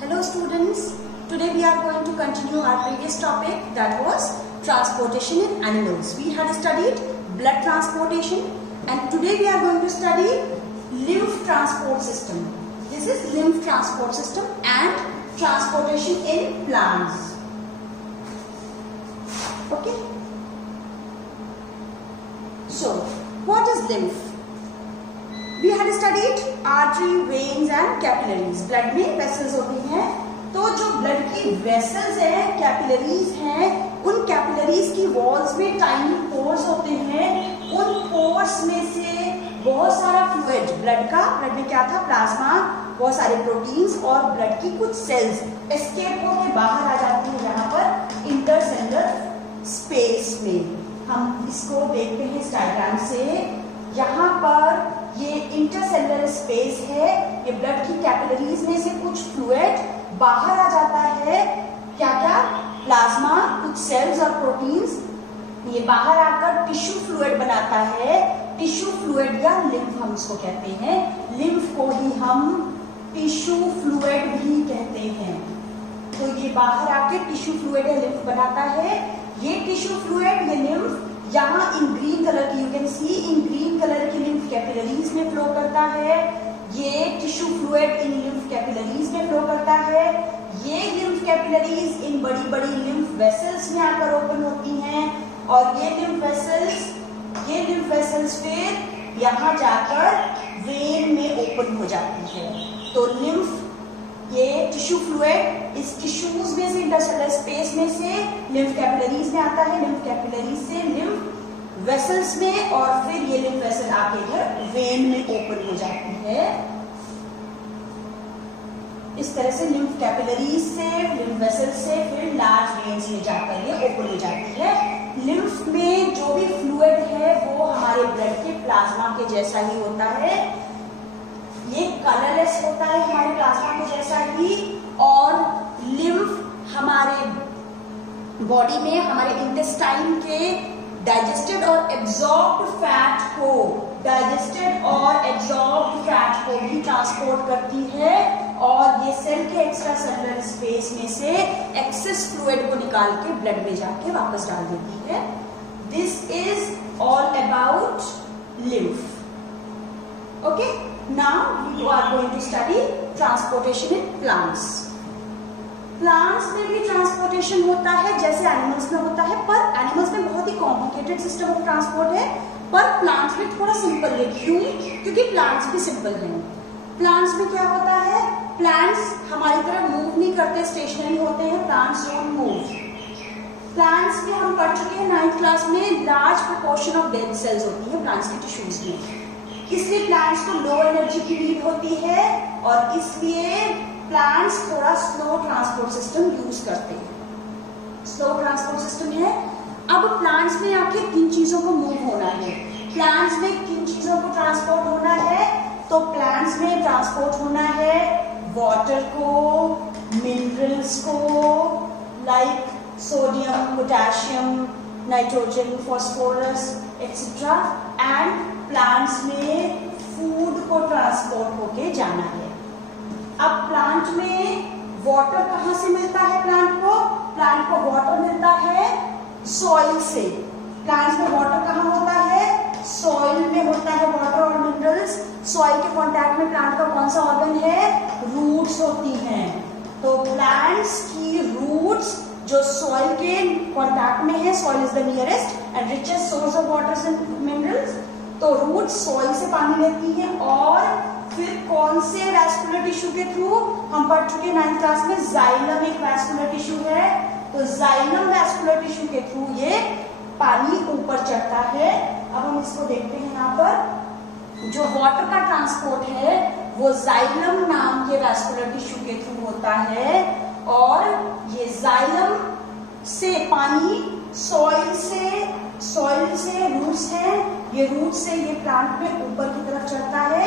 Hello students, today we are going to continue our previous topic, that was transportation in animals. We had studied blood transportation and today we are going to study lymph transport system. This is lymph transport system and transportation in plants. Okay. So, what is lymph? We had studied artery, veins and capillaries. Blood में vessels होती हैं, तो जो blood की vessels हैं, capillaries हैं, उन capillaries की वॉल्स में टाइनी पोर्स होते हैं. उन पोर्स में से बहुत सारा फ्लूइड ब्लड में क्या था, प्लाज्मा, बहुत सारे प्रोटीन्स और ब्लड की कुछ सेल्स एस्केप होकर बाहर आ जाती हैं यहाँ पर इंटरसेलुलर स्पेस में. हम इसको देखते हैं इस डायग्राम से. यहाँ पर ये इंटरसेलुलर स्पेस है, ये ब्लड की कैपिलरीज में से कुछ फ्लूइड बाहर आ जाता है. क्या क्या, प्लाज्मा, कुछ सेल्स और प्रोटीन्स, ये बाहर आकर टिश्यू फ्लूइड बनाता है. टिश्यू फ्लूइड या लिम्फ हम इसको कहते हैं. लिम्फ को ही हम टिश्यू फ्लूइड भी कहते हैं. तो ये बाहर आके टिश्यू फ्लूइड या लिम्फ बनाता है. ये टिश्यू फ्लूइड, ये लिम्फ यहाँ इन ग्रीन कलर की, you can see in green colour की लिम्फ कैपिलरीज में फ्लो करता है. ये tissue fluid in lymph capillaries में फ्लो करता है. ये लिम्फ कैपिलरीज इन बड़ी बड़ी लिम्फ वेसल्स में आकर ओपन होती हैं और ये लिम्फ वेसल्स फिर यहाँ जाकर वेन में ओपन हो जाती है. तो लिम्फ, ये टिश्यू फ्लूइड इस टिश्यूज में से, इंटरसेलुलर स्पेस में से लिम्फ कैपिलरीज में आता है, लिम्फ कैपिलरीज से लिम्फ वेसल्स में, और फिर ये लिम्फ वेसल आके इधर वेन में ओपन हो जाती है. इस तरह से लिम्फ कैपिलरीज से, लिम्फ वेसल से फिर लार्ज वेन्स में जाकर ये ओपन हो जाती है. लिम्फ में जो भी फ्लूइड है वो हमारे ब्लड के प्लाज्मा के जैसा ही होता है. ये कलरलेस होता है हमारे प्लाज्मा के जैसा ही. और लिम्फ हमारे बॉडी में, हमारे इंटेस्टाइन के डाइजेस्टेड और एब्जॉर्ब्ड फैट को भी ट्रांसपोर्ट करती है और ये सेल के एक्स्ट्रा सेलुलर स्पेस में से एक्सेस फ्लूइड को निकाल के ब्लड में जाके वापस डाल देती है. This is all about lymph. Okay. Now we are going to study transportation in plants. Plants में भी transportation होता है जैसे animals में होता है, पर animals में बहुत ही complicated system of transport है, पर plants में थोड़ा simple है. क्यों? क्योंकि plants भी simple हैं. Plants में क्या होता है, plants हमारी तरह move नहीं करते, stationary होते हैं. Plants don't move. Plants में हम पढ़ चुके हैं 9th क्लास में, large proportion of dead cells होती है plants के tissues में. इसलिए प्लांट्स को लो एनर्जी की नीड होती है और इसलिए प्लांट्स थोड़ा स्लो ट्रांसपोर्ट सिस्टम यूज करते हैं. स्लो ट्रांसपोर्ट सिस्टम है. अब प्लांट्स में आखिर किन चीजों को मूव होना है, प्लांट्स में किन चीजों को ट्रांसपोर्ट होना है, तो प्लांट्स में ट्रांसपोर्ट होना है वाटर को, मिनरल्स को, like sodium, potassium, nitrogen, phosphorus etcetera. And plants में फूड को ट्रांसपोर्ट होके जाना है. अब प्लांट में वाटर कहाँ से मिलता है, प्लांट को वाटर मिलता है सॉइल से. प्लांट्स में वाटर कहाँ होता है, सॉइल में होता है वाटर और मिनरल्स. सॉइल के कांटेक्ट में प्लांट का कौन सा ऑर्गन है, रूट्स होती हैं. तो प्लांट्स की रूट्स जो सॉइल के कांटेक्ट में है, soil is the nearest and richest source of water and minerals. तो रूट सॉइल से पानी लेती है और फिर कौन से वैस्कुलर टिश्यू के थ्रू, हम पढ़ चुके 9th क्लास में, जाइलम एक वैस्कुलर टिश्यू है. तो जाइलम वैस्कुलर टिश्यू के थ्रू ये पानी ऊपर चढ़ता है. अब हम इसको देखते हैं. यहाँ पर जो वाटर का ट्रांसपोर्ट है वो जाइलम नाम के वैस्कुलर टिश्यू के थ्रू होता है और ये जाइलम से पानी सॉइल से रूट्स है, ये रूट से ये प्लांट में ऊपर की तरफ चढ़ता है.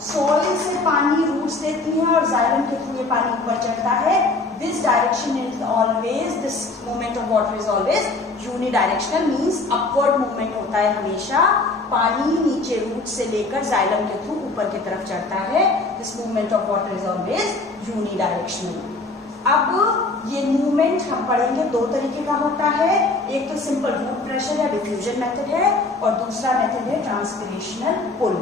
सॉइल से पानी रूट्स लेती हैं और जाइलम के थ्रू ये पानी ऊपर चढ़ता है. This direction is always, this movement of water is always unidirectional, means upward movement होता है हमेशा. पानी नीचे रूट से लेकर जाइलम के थ्रू ऊपर की तरफ चढ़ता है. This movement of water is always unidirectional. अब ये मूवमेंट हम पढ़ेंगे दो तरीके का होता है, एक तो सिंपल रूट प्रेशर या डिफ्यूजन मेथड है और दूसरा मेथड है ट्रांसपिरेशनल पुल।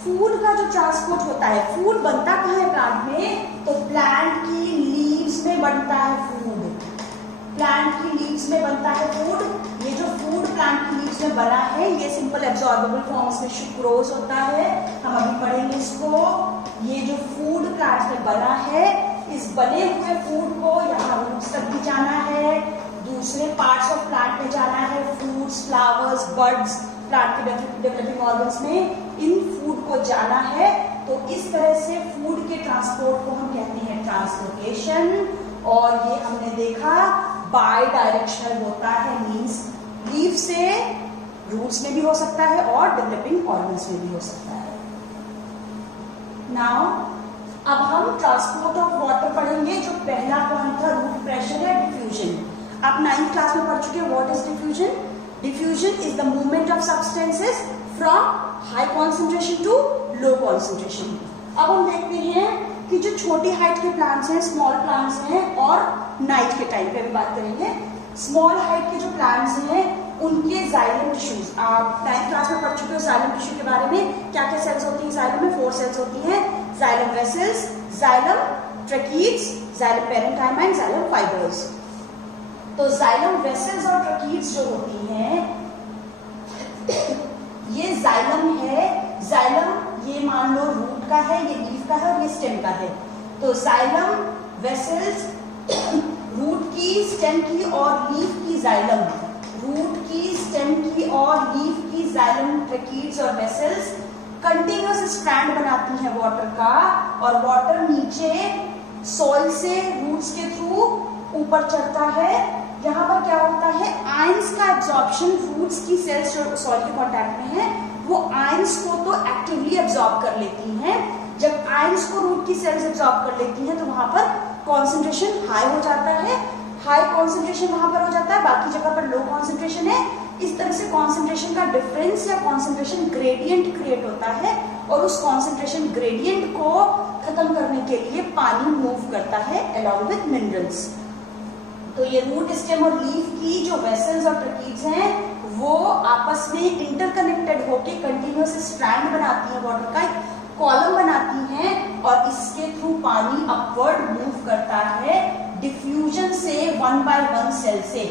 फूड का जो ट्रांसपोर्ट होता है, फूड बनता कहाँ है प्लांट में, तो प्लांट की लीव्स में बनता है फूड, प्लांट की लीव्स में बनता है फूड। ये जो फूड प्लांट की लीव्स में बना है ये सिंपल एब्जॉर्बेबल फॉर्म्स में सुक्रोज होता है, हम अभी पढ़ेंगे इसको। ये जो फूड प्लांट में बना है, इस बने हुए फूड को यहाँ रूट्स तक भी जाना है, दूसरे पार्ट्स ऑफ प्लांट में जाना है, फ्रूट्स, फ्लावर्स, बर्ड्स, प्लांट के डेवलपिंग ऑर्गन्स में इन फूड को जाना है। तो इस तरह से फूड के ट्रांसपोर्ट को हम कहते हैं ट्रांसलोकेशन। और ये हमने देखा बाय डायरेक्शनल होता है, मींस लीफ से रूट्स में भी हो सकता है और डेवलपिंग ऑर्गन्स में भी हो सकता है। नाउ अब हम ट्रांसपोर्ट ऑफ वाटर पढ़ेंगे। जो पहला पॉइंट था रूट प्रेशर या डिफ्यूजन। आप 9th क्लास में पढ़ चुके हैं what is diffusion. Diffusion is the movement of substances from high concentration to low concentration. अब हम देखते हैं कि जो छोटी हाइट के प्लांट्स हैं, स्मॉल प्लांट्स हैं, और नाइट के टाइम पे भी बात करेंगे। स्मॉल हाइट के जो प्लांट्स हैं उनके जाइलम टिश्यूज, आप 9th क्लास में पढ़ चुके हो जाइलम टिश्यू के बारे में। क्या क्या सेल्स होती हैं जाइलम में? 4 सेल्स होती हैं, xylem vessels, xylem tracheids, xylem parenchyma and xylem fibres. तो जाइलम वेसल्स और ट्रैकीड्स जो होती हैं ये जाइलम है। जाइलम ये मान लो रूट का है, ये लीफ का है और ये स्टेम का है। तो जाइलम वेसल्स रूट की, स्टेम की और लीफ की जाइलम, रूट की, स्टेम की और लीफ की जाइलम, ट्रैकीड्स और वेसल्स कंटिन्यूअस स्ट्रैंड बनाती हैं वाटर का, और वाटर नीचे सॉइल से रूट्स के थ्रू ऊपर चढ़ता है। यहाँ पर क्या होता है, आयंस का एब्जॉर्प्शन, रूट्स की सेल्स जो सॉइल के कांटेक्ट में है वो आयंस को तो एक्टिवली एब्जॉर्ब कर लेती हैं। जब आयंस को रूट की सेल्स एब्जॉर्ब कर लेती हैं तो वहां पर कॉन्सेंट्रेशन हाई हो जाता है, हाई कॉन्सेंट्रेशन वहां पर हो जाता है, बाकी जगह पर लो कॉन्सेंट्रेशन है। इस तरह से कॉन्सेंट्रेशन का डिफरेंस या कॉन्सेंट्रेशन ग्रेडियंट क्रिएट होता है, और उस कॉन्सेंट्रेशन ग्रेडियंट को खत्म करने के लिए पानी मूव करता है अलॉन्ग विद मिनरल्स। तो ये रूट, स्टेम और लीफ की जो वेसल्स और ट्रैकीड्स हैं वो आपस में इंटरकनेक्टेड होके कंटिन्यूअस स्ट्रैंड बनाती हैं, वाटर का एक कॉलम बनाती हैं, और इसके थ्रू पानी अपवर्ड मूव करता है डिफ्यूजन से 1 by 1 सेल से,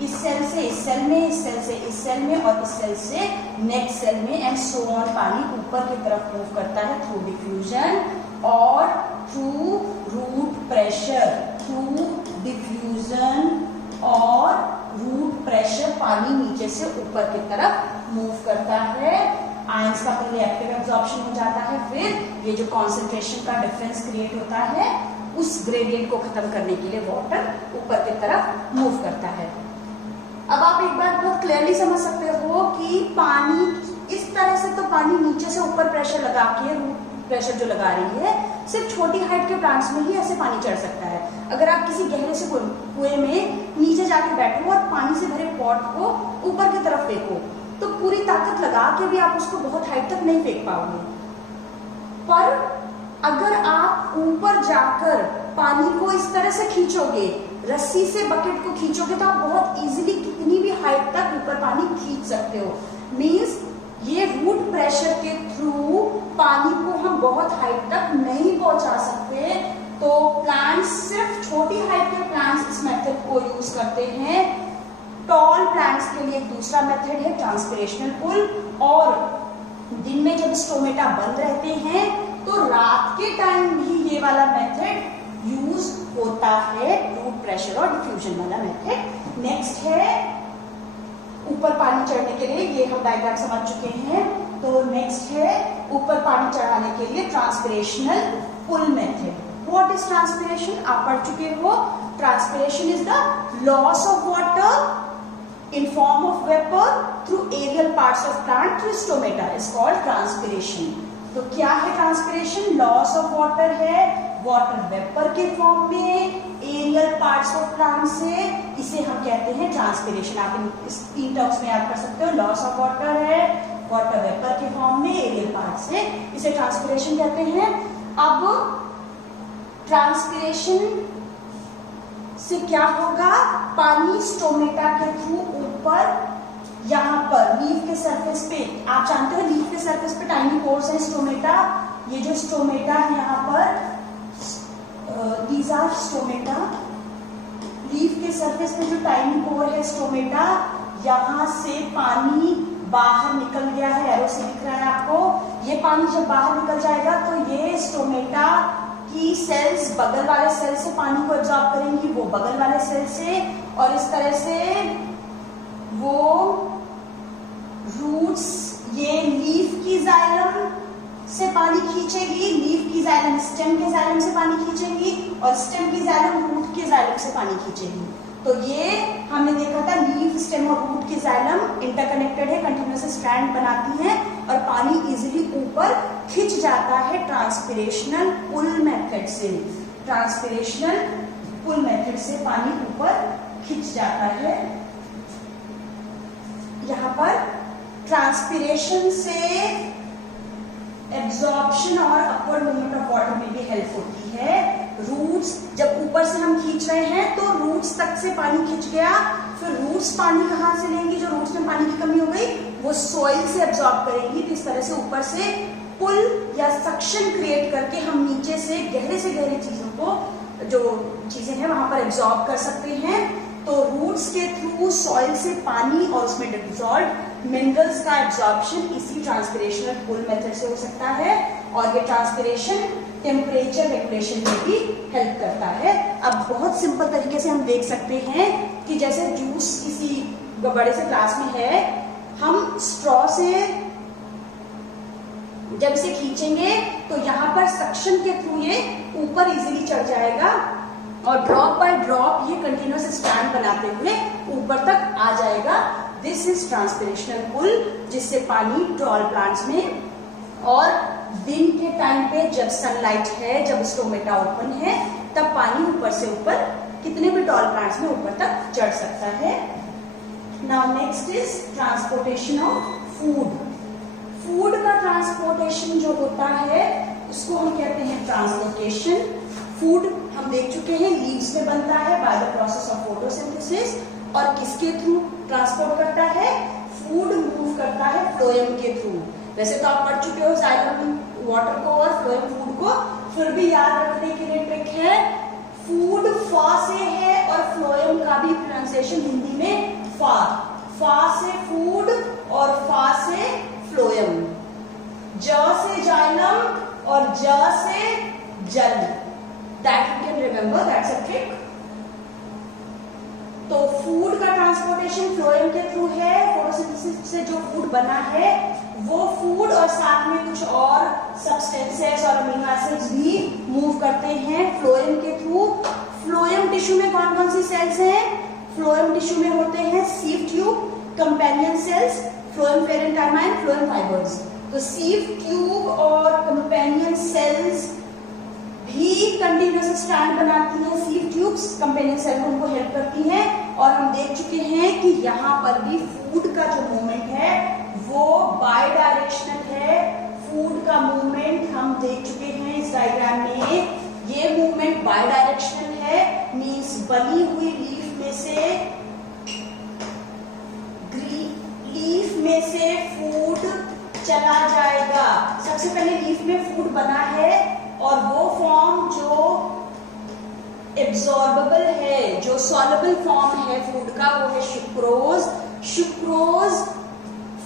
इस सेल से इस सेल में, इस सेल से इस सेल में और इस सेल से नेक्स्ट सेल में, एंड सो ऑन। पानी ऊपर की तरफ मूव करता है थ्रू डिफ्यूजन और through root pressure, through diffusion और रूट प्रेशर पानी नीचे से ऊपर की तरफ मूव करता है। आयंस का पहले एक्टिव एब्जॉर्प्शन हो जाता है, फिर ये जो कॉन्सेंट्रेशन का डिफरेंस क्रिएट होता है उस ग्रेडियंट को खत्म करने के लिए वाटर ऊपर की तरफ मूव करता है। अब आप एक बात बहुत क्लियरली समझ सकते हो कि पानी इस तरह से तो पानी नीचे से ऊपर प्रेशर लगा के, रूट प्रेशर जो लगा रही है, सिर्फ छोटी हाइट के प्लांट्स में ही ऐसे पानी चढ़ सकता है। अगर आप किसी गहरे से कुएं में नीचे जाके बैठो और पानी से भरे पॉट को ऊपर की तरफ फेंको तो पूरी ताकत लगा के भी आप उसको बहुत हाइट तक नहीं फेंक पाओगे। पर अगर आप ऊपर जाकर पानी को इस तरह से खींचोगे, रस्सी से बकेट को खींचोगे, तो आप बहुत इजीली कितनी भी हाइट तक ऊपर पानी खींच सकते हो। मींस ये रूट प्रेशर के थ्रू पानी को हम बहुत हाइट तक नहीं पहुंचा सकते। तो प्लांट्स, सिर्फ छोटी हाइट के प्लांट्स इस मेथड को यूज करते हैं। टॉल प्लांट्स के लिए एक दूसरा मेथड है ट्रांसपिरेशनल पुल, और दिन में जब स्टोमेटा बंद रहते हैं तो रात के टाइम भी ये वाला मेथड यूज होता है, रूट प्रेशर और डिफ्यूजन वाला मेथड। नेक्स्ट है ऊपर पानी चढ़ने के लिए, ये हम डायग्राम समझ चुके हैं। तो नेक्स्ट है ऊपर पानी चढ़ाने के लिए ट्रांसपिरेशनल पुल मेथड। What is transpiration? आप पढ़ चुके हो। Transpiration is the loss of water in form of vapor through aerial parts of plant through stomata is called transpiration। तो क्या है ट्रांसपिरेशन? लॉस ऑफ वाटर है, वाटर वेपर के फॉर्म में एरियल पार्ट्स ऑफ प्लांट से, इसे हम कहते हैं ट्रांसपिरेशन। आप इस 3 टर्म्स में याद कर सकते हो। लॉस ऑफ वाटर है, वाटर वेपर के फॉर्म में एरियल पार्ट से, इसे ट्रांसपिरेशन कहते हैं। अब ट्रांसपिरेशन से क्या होगा, पानी स्टोमेटा के थ्रू ऊपर यहाँ पर लीफ के सरफेस पे, आप जानते हो लीफ के सरफेस पे टाइनी पोर्स है स्टोमेटा, ये जो स्टोमेटा है यहाँ पर, दीज आर स्टोमेटा, लीफ के सरफेस पे जो टाइनी पोर है स्टोमेटा, यहाँ से पानी बाहर निकल गया है, एरो से दिख रहा है आपको। ये पानी जब बाहर निकल जाएगा तो ये स्टोमेटा की सेल्स बगल वाले सेल से पानी को एब्जॉर्ब करेंगी, वो बगल वाले सेल से, और इस तरह से वो रूट्स ये लीफ की जाइलम से पानी खींचेगी, लीफ की जाइलम स्टेम के जाइलम से पानी खींचेगी, और स्टेम की जाइलम रूट के जाइलम से पानी खींचेगी। तो ये हमने देखा था लीफ, स्टेम और रूट की जाइलम इंटरकनेक्टेड है, कंटिन्यूअस स्ट्रैंड बनाती हैं और पानी इजीली ऊपर खिंच जाता है ट्रांसपिरेशनल पुल मेथड से। ट्रांसपिरेशनल पुल मेथड से पानी ऊपर खिंच जाता है। यहाँ पर ट्रांसपिरेशन से एब्जॉर्प्शन और अपवर्ड मूवमेंट ऑफ वाटर में भी हेल्प होती है। रूट्स जब ऊपर से हम खींच रहे हैं तो रूट्स तक से पानी खिंच गया, फिर रूट्स पानी कहाँ से लेंगी, जो रूट्स में पानी की कमी हो गई वो सॉइल से एब्जॉर्ब करेंगी। तो इस तरह से ऊपर से पुल या सक्शन क्रिएट करके हम नीचे से गहरी चीजों को, जो चीजें हैं वहां पर एब्जॉर्ब कर सकते हैं। तो रूट्स के थ्रू सॉइल से पानी और उसमें डिसॉल्व्ड मिनरल्स का एब्जॉर्प्शन इसी ट्रांसपिरेशनल पुल मेथड से हो सकता है, और ये ट्रांसपिरेशन टेम्परेचर रेगुलेशन में भी हेल्प करता है। अब बहुत सिंपल तरीके से हम देख सकते हैं कि जैसे जूस किसी बड़े से ग्लास में है, हम स्ट्रॉ से जब इसे खींचेंगे तो यहाँ पर सक्शन के थ्रू ये ऊपर इजीली चढ़ जाएगा, और ड्रॉप बाय ड्रॉप ये कंटिन्यूअस स्ट्रैंड बनाते हुए ऊपर तक आ जाएगा। दिस इज ट्रांसपिरेशनल पुल, जिससे पानी टॉल प्लांट्स में, और दिन के टाइम पे जब सनलाइट है, जब स्टोमेटा ओपन है, तब पानी ऊपर से ऊपर कितने भी टॉल प्लांट्स में ऊपर तक चढ़ सकता है। Now next is transportation of food. Food का ट्रांसपोर्टेशन जो होता है उसको हम कहते हैं ट्रांसलोकेशन। फूड हम देख चुके हैं लीव्स में बनता है by the process of photosynthesis, और किसके थ्रू ट्रांसपोर्ट करता है, फूड मूव करता है फ्लोएम के थ्रू। वैसे तो आप पढ़ चुके हो जाइलम वाटर को और फ्लोएम फूड को, फिर भी याद रखने के लिए ट्रिक है, फूड फा से है और फ्लोएम का भी प्रोनाउंसिएशन हिंदी में फा, फा से फूड और फा से फ्लोएम, ज से जाइलम और ज से जल। That you can remember, that's a trick. तो फूड का ट्रांसपोर्टेशन फ्लोएम के थ्रू है, फोटोसिंथेसिस से जो फूड बना है वो फूड और साथ में कुछ और सब्सटेंसेस और अमीनो एसिड्स भी मूव करते हैं फ्लोएम के थ्रू। फ्लोएम टिश्यू में कौन कौन सी सेल्स हैं, फ्लोएम टिश्यू में होते हैं sieve tube, companion cells, phloem parenchyma and phloem fibres. तो सीव ट्यूब और कंपेनियन सेल्स भी कंटिन्यूअस स्ट्रैंड बनाती हैं, सीव ट्यूब्स कंपेनियन सेल उनको हेल्प करती हैं। और हम देख चुके हैं कि यहाँ पर भी फूड का जो मूवमेंट है वो बाय डायरेक्शनल है। फूड का मूवमेंट हम देख चुके हैं इस डायग्राम में, ये मूवमेंट बाय डायरेक्शनल है, मींस बनी हुई लीफ में से फूड चला जाएगा। सबसे पहले लीफ में फूड बना है और वो फॉर्म जो एब्जॉर्बेबल है, जो सॉल्युबल फॉर्म है फूड का, वो है सुक्रोज। सुक्रोज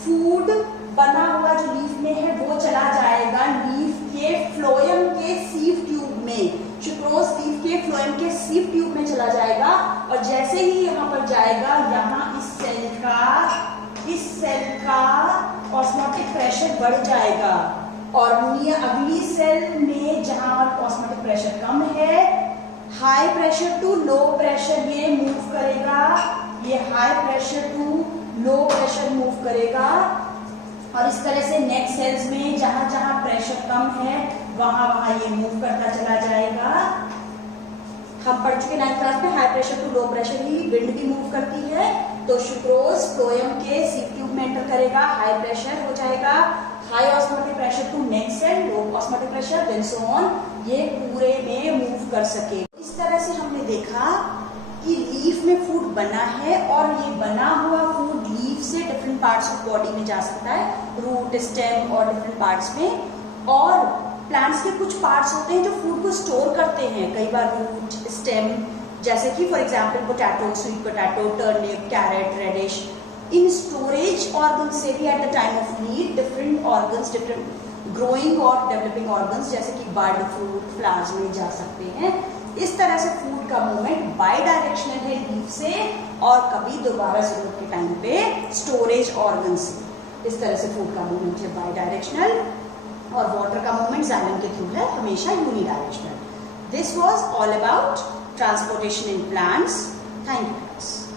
फूड बना हुआ जो लीफ में है वो चला जाएगा लीफ के फ्लोएम के सीव ट्यूब में। सुक्रोज लीफ के फ्लोएम के सीव ट्यूब में चला जाएगा, और जैसे ही यहाँ पर जाएगा, यहाँ इस सेल का ऑस्मोटिक प्रेशर बढ़ जाएगा, और अगली सेल में जहां ऑस्मोटिक प्रेशर कम है, high pressure to low pressure ये मूव करेगा, ये high pressure to low pressure move करेगा। और इस तरह से नेक्स्ट सेल्स में जहां जहां प्रेशर कम है वहां ये मूव करता चला जाएगा। हम पढ़ चुके 9th क्लास में high pressure to low pressure ही विंड भी मूव करती है। तो सुक्रोज फ्लोएम के सीव ट्यूब में एंटर करेगा, हाई प्रेशर हो जाएगा, high osmotic pressure to next cell, low osmotic pressure, then so on, ये पूरे में मूव कर सके। इस तरह से हमने देखा कि लीफ में फूड बना है और ये बना हुआ फूड लीफ से डिफरेंट पार्ट्स ऑफ बॉडी में जा सकता है, रूट, स्टेम और डिफरेंट पार्ट्स में। और प्लांट्स के कुछ पार्ट्स होते हैं जो फूड को स्टोर करते हैं, कई बार रूट, स्टेम, जैसे कि for example potato, sweet potato, turnip, carrot, radish. इन स्टोरेज ऑर्गन से भी at the time of need different organs, different growing और डेवलपिंग ऑर्गन्स जैसे कि बर्ड, फ्रूट, फ्लावर्स में जा सकते हैं। इस तरह से फूड का मूवमेंट बाई डायरेक्शनल है लीफ से, और कभी दोबारा जरूरत के टाइम पे स्टोरेज ऑर्गन से। इस तरह से फूड का मूवमेंट है बाई डायरेक्शनल, और वाटर का मूवमेंट जाइलम के थ्रू है, हमेशा unidirectional. This was all about transportation in plants. Thank you.